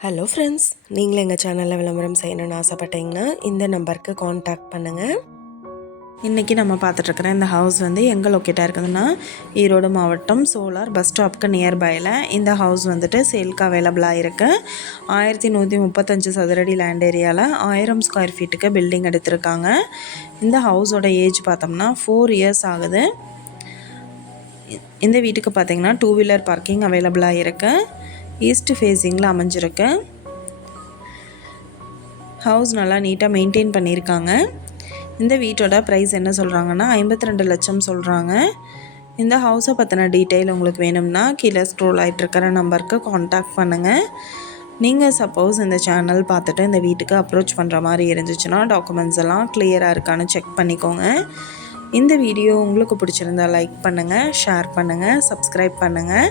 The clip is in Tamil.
ஹலோ ஃப்ரெண்ட்ஸ் நீங்களும் எங்கள் சேனலில் விளம்பரம் செய்யணும்னு ஆசைப்பட்டீங்கன்னா இந்த நம்பருக்கு காண்டாக்ட் பண்ணுங்கள் இன்றைக்கி நம்ம பார்த்துட்ருக்குற இந்த ஹவுஸ் வந்து எங்கே லொக்கேட்டாக இருக்குதுன்னா ஈரோடு மாவட்டம் சோலார் பஸ் ஸ்டாப்க்கு நியர்பையில் இந்த ஹவுஸ் வந்துட்டு சேல்க்கு அவைலபிளாக இருக்குது ஆயிரத்தி நூற்றி முப்பத்தஞ்சு சதுரடி லேண்ட் ஏரியாவில் ஆயிரம் ஸ்கொயர் ஃபீட்டுக்கு பில்டிங் எடுத்திருக்காங்க. இந்த ஹவுஸோட ஏஜ் பார்த்தோம்னா ஃபோர் இயர்ஸ் ஆகுது. இந்த வீட்டுக்கு பார்த்தீங்கன்னா டூ வீலர் பார்க்கிங் அவைலபிளாக இருக்குது ஈஸ்ட் ஃபேஸிங்கில் அமைஞ்சிருக்கு ஹவுஸ் நல்லா நீட்டாக மெயின்டைன் பண்ணியிருக்காங்க. இந்த வீட்டோட ப்ரைஸ் என்ன சொல்கிறாங்கன்னா ஐம்பத்தி ரெண்டு லட்சம் சொல்கிறாங்க இந்த ஹவுஸை பற்றின டீட்டெயில் உங்களுக்கு வேணும்னா கீழே ஸ்க்ரோல் ஆகிட்டு இருக்கிற நம்பருக்கு காண்டாக்ட் பண்ணுங்கள் நீங்கள் சப்போஸ் இந்த சேனல் பார்த்துட்டு இந்த வீட்டுக்கு அப்ரோச் பண்ணுற மாதிரி இருந்துச்சுன்னா டாக்குமெண்ட்ஸ் எல்லாம் கிளியராக இருக்கான்னு செக் பண்ணிக்கோங்க. இந்த வீடியோ உங்களுக்கு பிடிச்சிருந்தா லைக் பண்ணுங்கள் ஷேர் பண்ணுங்கள் சப்ஸ்கிரைப் பண்ணுங்கள்